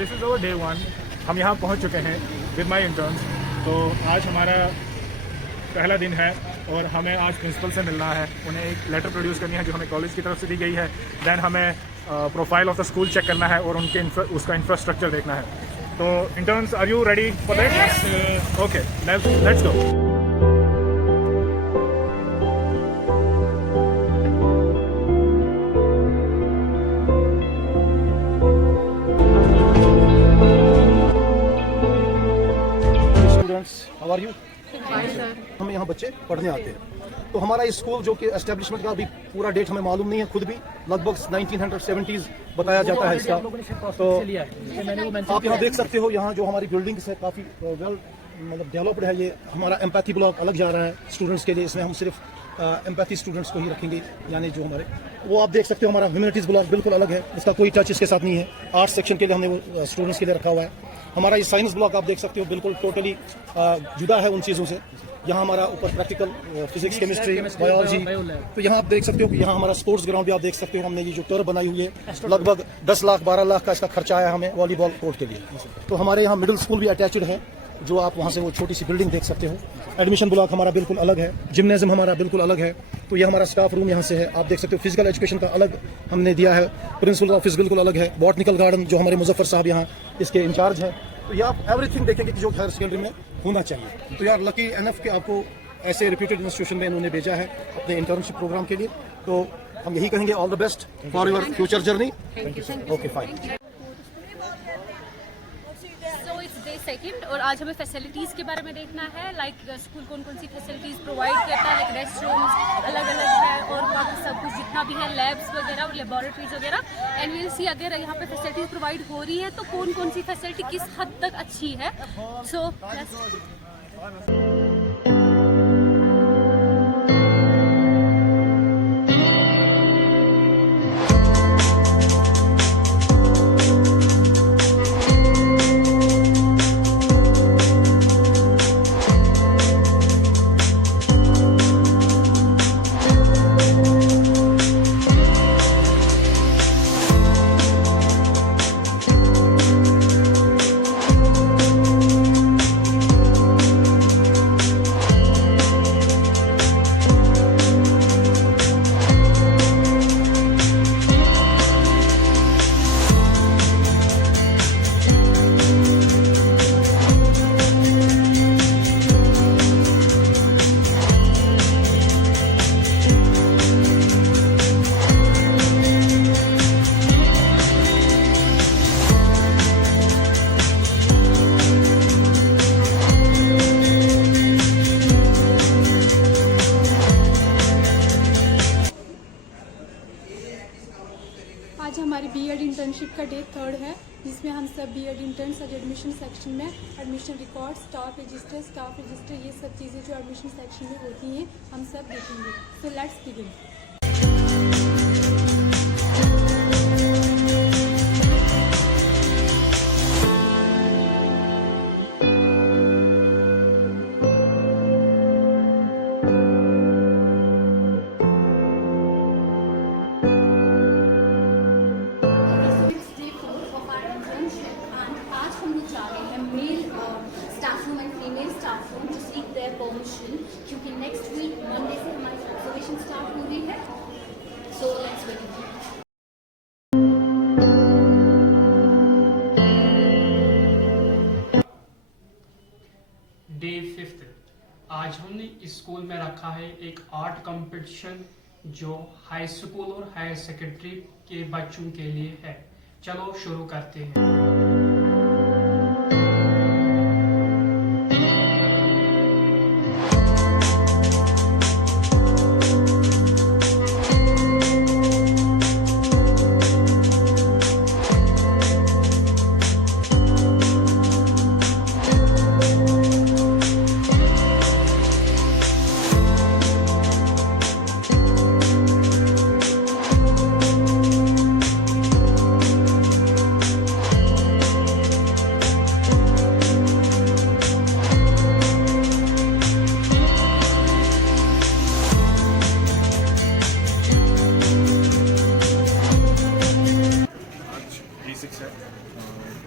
This is our day 1। हम यहाँ पहुँच चुके हैं विद माई इंटर्न्स। तो आज हमारा पहला दिन है और हमें आज प्रिंसिपल से मिलना है। उन्हें एक लेटर प्रोड्यूस करनी है जो हमें कॉलेज की तरफ से दी गई है। दैन हमें profile of the school check करना है और उनके उसका इंफ्रास्ट्रक्चर देखना है। तो interns, are you ready for that? Okay, let's go. How are you? हम यहाँ बच्चे पढ़ने आते हैं। तो हमारा इस स्कूल जो कि एस्टेब्लिशमेंट का अभी पूरा डेट हमें मालूम नहीं है, खुद भी लगभग 1970s बताया जाता है इसका। तो आप यहाँ देख सकते हो, यहाँ जो हमारी बिल्डिंग्स है काफ़ी वेल मतलब डेवलप्ड है। ये हमारा एम्पैथी ब्लॉक अलग जा रहा है स्टूडेंट्स के लिए। इसमें हम सिर्फ एम्पैथी स्टूडेंट्स को ही रखेंगे, यानी जो हमारे वो आप देख सकते हो। हमारा ह्यूमैनिटीज़ ब्लॉक बिल्कुल अलग है, इसका कोई टच इसके साथ नहीं है। आर्ट्स सेक्शन के लिए हमने वो स्टूडेंट्स के लिए रखा हुआ है। हमारा ये साइंस ब्लॉक आप देख सकते हो बिल्कुल टोटली जुदा है उन चीज़ों से। यहाँ हमारा ऊपर प्रैक्टिकल फिजिक्स, केमिस्ट्री, बायोलॉजी। तो यहाँ आप देख सकते हो कि यहाँ हमारा स्पोर्ट्स ग्राउंड भी आप देख सकते हो। हमने ये जो टर्फ बनाई हुई है लगभग 10 लाख 12 लाख का इसका खर्चा आया हमें वॉलीबॉल कोर्ट के लिए। तो हमारे यहाँ मिडिल स्कूल भी अटैच्ड है, जो आप वहाँ से वो छोटी सी बिल्डिंग देख सकते हो। एडमिशन ब्लॉक हमारा बिल्कुल अलग है, जिम्नेजियम हमारा बिल्कुल अलग है। तो ये हमारा स्टाफ रूम यहाँ से है, आप देख सकते हो। फिजिकल एजुकेशन का अलग हमने दिया है, प्रिंसिपल ऑफिस बिल्कुल अलग है। बॉटनिकल गार्डन जो हमारे मुजफ्फर साहब यहाँ इसके इंचार्ज है। तो ये आप एवरीथिंग देखेंगे कि जो हायर सेकेंडरी में होना चाहिए। तो यार लकी एनफ के आपको ऐसे रिप्यूटेड इंस्टीट्यूशन में इन्होंने भेजा है अपने इंटर्नशिप प्रोग्राम के लिए। तो हम यही कहेंगे all the best for your future journey. Okay fine. So it's day second और आज हमें फैसिलिटीज़ के बारे में देखना है। लाइक स्कूल कौन कौन सी फैसिलिटीज़ प्रोवाइड करता है, लाइक रेस्ट रूम्स अलग अलग है और बाकी सब कुछ जितना भी है, लैब्स वगैरह और लेबोरेटरीज वगैरह। एंड वील सी अगर यहाँ पे फैसिलिटीज़ प्रोवाइड हो रही है तो कौन कौन सी फैसिलिटी किस हद तक अच्छी है। सो आज हमारी बीएड इंटर्नशिप का डे 3 है, जिसमें हम सब बीएड इंटर्न्स आज एडमिशन सेक्शन में एडमिशन रिकॉर्ड, स्टाफ रजिस्टर ये सब चीज़ें जो एडमिशन सेक्शन में होती हैं हम सब देखेंगे। तो लेट्स बिगिन। परमिशन, क्योंकि नेक्स्ट वीक मंडे से हमारी ऑब्जर्वेशन स्टार्ट हो रही है। So let's wait. डे 5 आज हमने इस स्कूल में रखा है एक आर्ट कंपटीशन जो हाई स्कूल और हायर सेकेंडरी के बच्चों के लिए है। चलो शुरू करते हैं।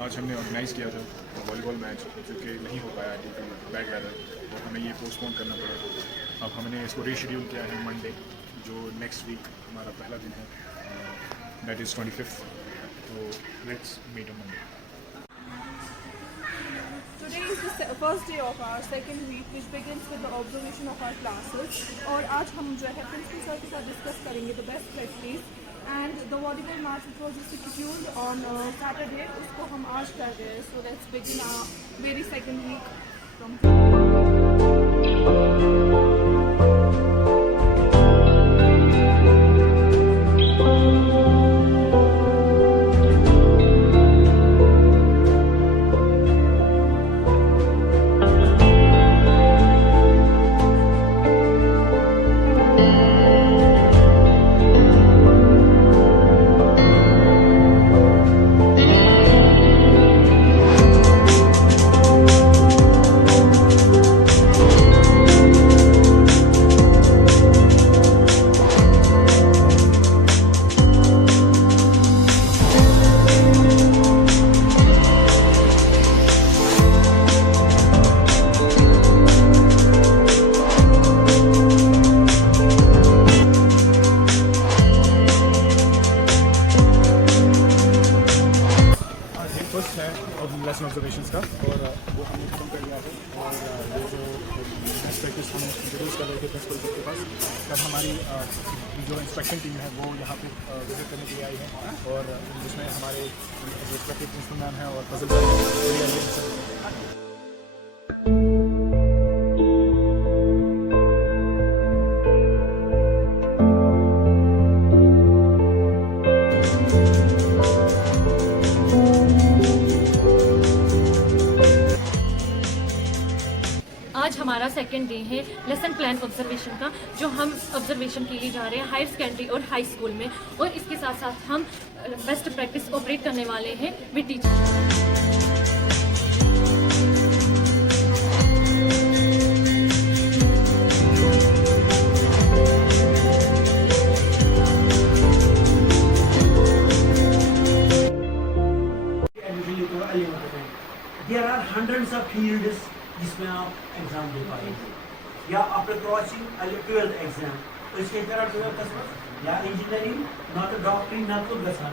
आज हमने ऑर्गेनाइज़ किया था वॉलीबॉल मैच जो कि नहीं हो पाया ड्यू टू बैड वेदर और हमें ये पोस्टपोन करना पड़ा। अब हमने इसको रीशेड्यूल किया है मंडे, जो नेक्स्ट वीक हमारा पहला दिन है, दैट इज़ 25th। तो let's meet on Monday. Today is the first day of our second week, which begins with the observation of our classes. और आज हम जो है प्रिंसिपल सर के साथ डिस्कस करेंगे the best practice and the volleyball match which was scheduled on Saturday, उसको हम आज कर रहे हैं. So let's begin our very second week from lesson observations का, और वो हमने खत्म कर लिया है। और ये जो बेस्ट प्रैक्टिस हम इंट्रोड्यूस कर रहे थे प्रिंसिपल सर के पास, तब हमारी जो इंस्पेक्शन टीम है वो यहाँ पे विजिट करने के लिए आई है, और जिसमें हमारे रिस्पेक्टिव प्रिंसिपल मैम हैं और फजल सर। आज हमारा सेकेंड डे है लेसन प्लान ऑब्जर्वेशन का, जो हम ऑब्जर्वेशन के लिए जा रहे हैं हायर सेकेंडरी और हाई स्कूल में, और इसके साथ साथ हम बेस्ट प्रैक्टिस ऑपरेट करने वाले हैं with teacher. There are hundreds of fields जिसमें आप एग्जाम दे पाएंगे, या आफ्टर क्रॉसिंग 12th एग्जाम इसके करा 12th या इंजीनियरिंग ना तो डॉक्टरी ना तो गसा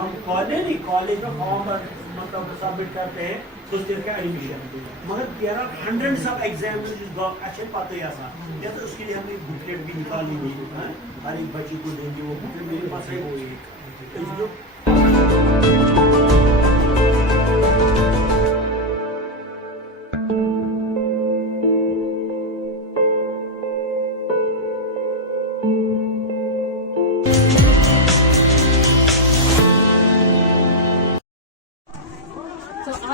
हम कॉलेज में फॉर्म मतलब सबमिट करते हैं तो उसके एडमिशन, मगर there are hundreds of exams अच्छे पता ही आसान या तो उसके लिए हमें बुकलेट भी निकालनी होगी, हर एक बच्चे को देंगे वो बुकलेट, मेरे पास है वो एक।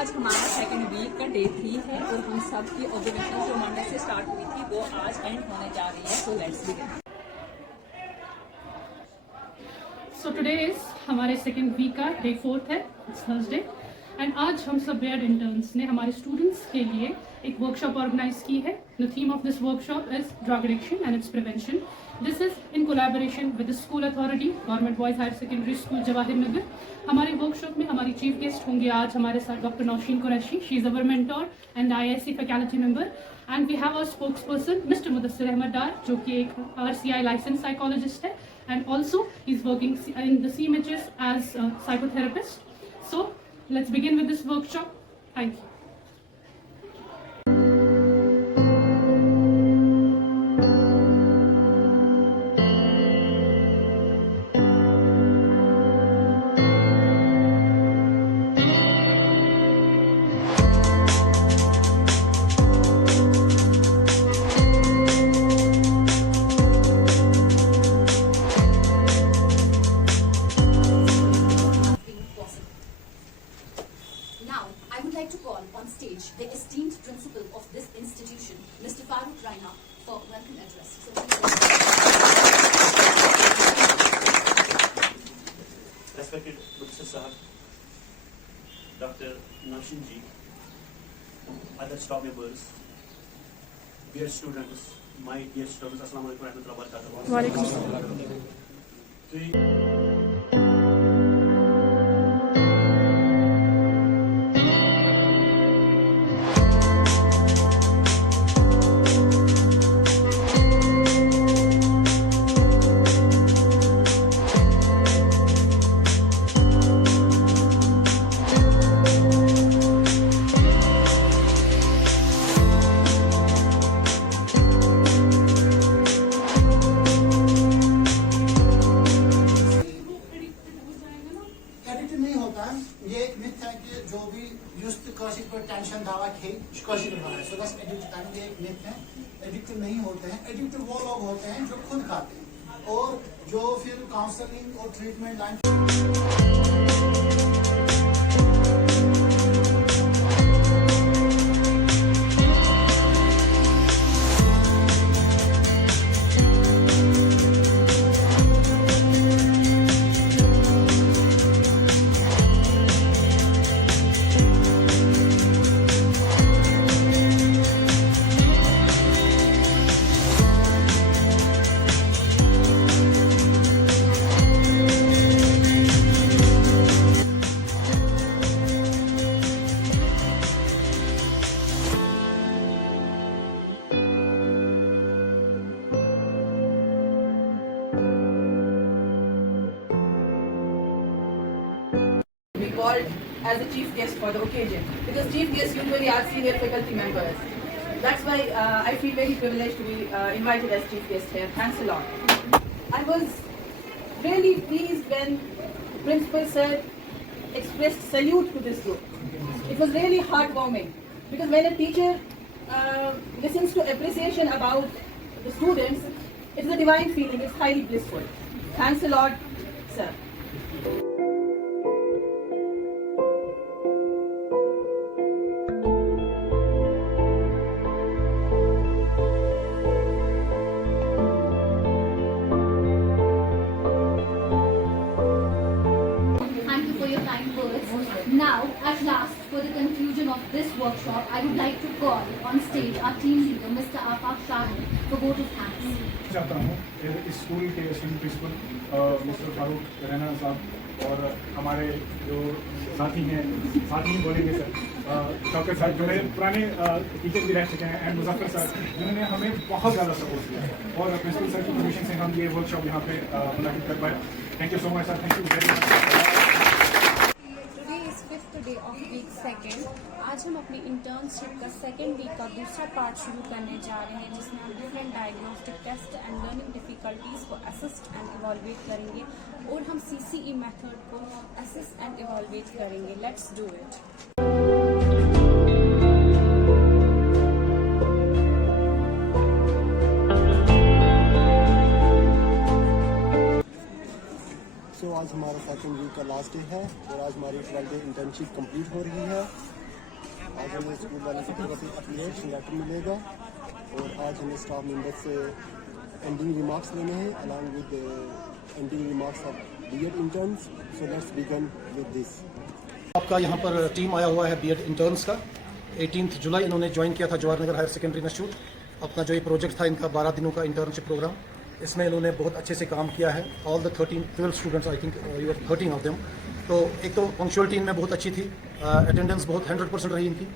आज हमारा सेकंड वीक का डे 3 है और हम सब की ऑब्जर्वेशन जो मंडे से स्टार्ट हुई थी वो आज एंड होने जा रही है। सो let's begin. So today is हमारे सेकंड वीक का डे 4 है, थर्सडे, एंड आज हम सब बेयर्ड इंटर्न्स ने हमारे स्टूडेंट्स के लिए एक वर्कशॉप ऑर्गेनाइज की है। The theme of this workshop is drug addiction and its prevention. This is in collaboration with the school authority, government boys higher secondary school Jawahar Nagar. हमारे वर्कशॉप में हमारी चीफ गेस्ट होंगे आज हमारे साथ doctor Nausheen Qureshi, she is our mentor and IISc faculty member, and we have our spokesperson mister Mudassir Ahmad Dar, जो कि एक RCI लाइसेंस साइकोलॉजिस्ट है, and also he is working in the CMHS as psychotherapist. So let's begin with this workshop. Thank you. The esteemed principal of this institution, Mr. Farooq Raina, for welcome address. Respected Professor Sahab, Dr. Navshin ji, other staff members, dear students, my dear students, Assalamu alaikum warahmatullahi wabarakatuh. Wa alaikum assalam. Addictive नहीं होता है, ये एक मिथ है कि जो भी युस्त काशिक पर टेंशन दावा खे काशिक रहा है, सो दैट्स एडिक्टिव, ये एक मिथ है। एडिक्टिव नहीं होते हैं, एडिक्टिव वो लोग होते हैं जो खुद खाते हैं और जो फिर काउंसलिंग और treatment line called as a chief guest for the occasion, because chief guests usually are senior faculty members. That's why I feel very privileged to be invited as chief guest here. Thanks a lot. I was really pleased when Principal Sir expressed salute to this group. It was really heartwarming, because when a teacher listens to appreciation about the students, it's a divine feeling, it's highly blissful. Thanks a lot, sir. Now, at last, for the conclusion of this workshop, I would like to call on stage our team leader, Mr. Afaq Shahid, for vote of thanks. चाहता हूँ इस school के assistant principal mister Farooq Raina साहब और हमारे जो साथी हैं, साथी नहीं बोलेंगे सर, डॉक्टर साहब जो मेरे पुराने टीचर भी रह चुके हैं, एंड मुजफ्फर सर जिन्होंने हमें बहुत ज़्यादा सपोर्ट किया और प्रिंसिपल सर की परमिशन से हम ये वर्कशॉप यहाँ पे मुनाकिद कर पाए। Thank you so much sir, thank you very much. Day of week second, आज हम अपनी इंटर्नशिप का सेकेंड वीक का दूसरा पार्ट शुरू करने जा रहे हैं, जिसमें हम different diagnostic test and learning difficulties को असिस्ट एंड इवॉल्वेट करेंगे और हम CCE मेथड को असिस्ट एंड इवॉल्वेट करेंगे। Let's do it. आज हमारा सेकंड वीक का लास्ट डे है और आज हमारी 12 डे इंटर्नशिप कंप्लीट हो रही है। आज हमें स्कूल वाले की तरफ से एप्लीकेशन लेटर मिलेगा और आज हमें स्टाफ मेंबर से एंडिंग रिमार्क्स लेने हैं along with ending remarks of BEd interns. So let's begin with this. आपका यहाँ पर टीम आया हुआ है बीएड इंटर्न्स का। 18 जुलाई इन्होंने ज्वाइन किया था जवाहर नगर हायर सेकेंडरी इंस्टीट्यूट। अपना जो ये प्रोजेक्ट था इनका 12 दिनों का इंटर्नशिप प्रोग्राम, इसमें इन्होंने बहुत अच्छे से काम किया है। All the 12 students, I think you are 13 of them. तो एक तो पंक्चुअलिटी इनमें बहुत अच्छी थी, अटेंडेंस बहुत 100% रही इनकी,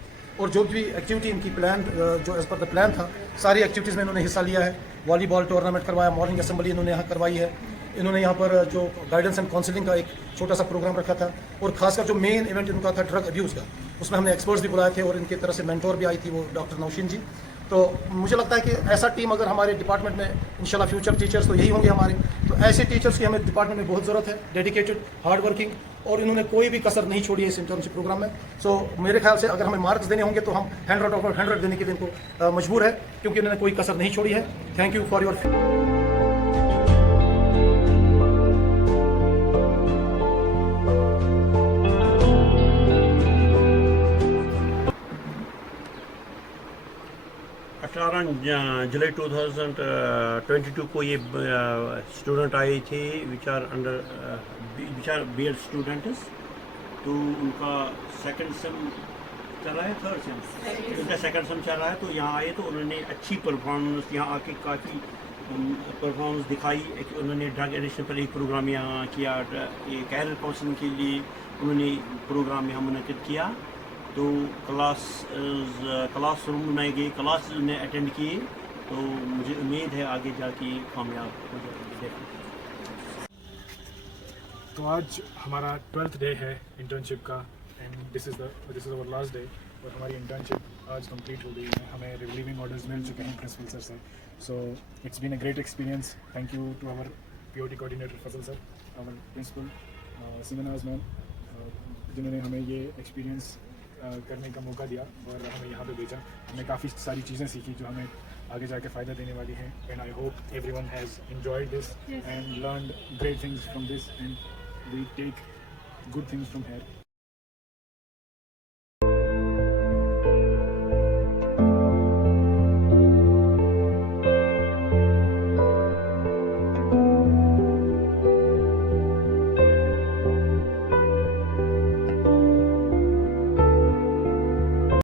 और जो भी एक्टिविटी इनकी प्लान जो एज पर द प्लान था सारी एक्टिविटीज़ में इन्होंने हिस्सा लिया है। वॉलीबॉल टूर्नामेंट करवाया, मॉर्निंग असेंबली इन्होंने यहाँ करवाई है। इन्होंने यहाँ पर जो गाइडेंस एंड काउंसलिंग का एक छोटा सा प्रोग्राम रखा था, और खासकर जो मेन इवेंट इनका था ड्रग अब्यूज़ का, उसमें हमने एक्सपर्ट्स भी बुलाए थे और इनकी तरफ से मेंटोर भी आई थी, वो डॉक्टर नौशीन जी। तो मुझे लगता है कि ऐसा टीम अगर हमारे डिपार्टमेंट में इंशाल्लाह फ्यूचर टीचर्स तो यही होंगे हमारे, तो ऐसे टीचर्स की हमें डिपार्टमेंट में बहुत ज़रूरत है, डेडिकेटेड, हार्ड वर्किंग, और इन्होंने कोई भी कसर नहीं छोड़ी है इस इंटर्नशिप प्रोग्राम में। सो मेरे ख्याल से अगर हमें मार्क्स देने होंगे तो हम 100 आउट ऑफ 100 देने के लिए इनको मजबूर है, क्योंकि इन्होंने कोई कसर नहीं छोड़ी है। Thank you for your. जुलाई 2022 को ये स्टूडेंट आए थे विच आर बीएड स्टूडेंट्स। तो उनका सेकंड सेम चल रहा है, थर्ड सेम उनका सेकंड सेम चल रहा है। तो यहाँ आए तो उन्होंने अच्छी परफॉर्मेंस, यहाँ आके काफ़ी परफॉर्मेंस दिखाई। उन्होंने ड्रग एडिक्शन पर एक प्रोग्राम यहाँ किया, ये कैरियर काउंसलिंग के लिए उन्होंने प्रोग्राम यहाँ मुनक़िद किया। तो क्लास रूम में गए, क्लास ने अटेंड किए, तो मुझे उम्मीद है आगे जाके कामयाब हो जाएंगे। तो आज हमारा 12th डे है इंटर्नशिप का, and this is our last day, और हमारी इंटर्नशिप आज कंप्लीट हो गई है। हमें रिलीविंग ऑर्डर्स मिल चुके हैं प्रिंसिपल सर से। So it's been a great experience. Thank you to our POT coordinator Fazal sir, our principal Seemnaz ma'am, जिन्होंने हमें ये एक्सपीरियंस करने का मौका दिया और हमें यहाँ पे भेजा। हमने काफ़ी सारी चीज़ें सीखी जो हमें आगे जाके फ़ायदा देने वाली हैं। And I hope everyone has enjoyed this and learned great things from this and we take good things from here.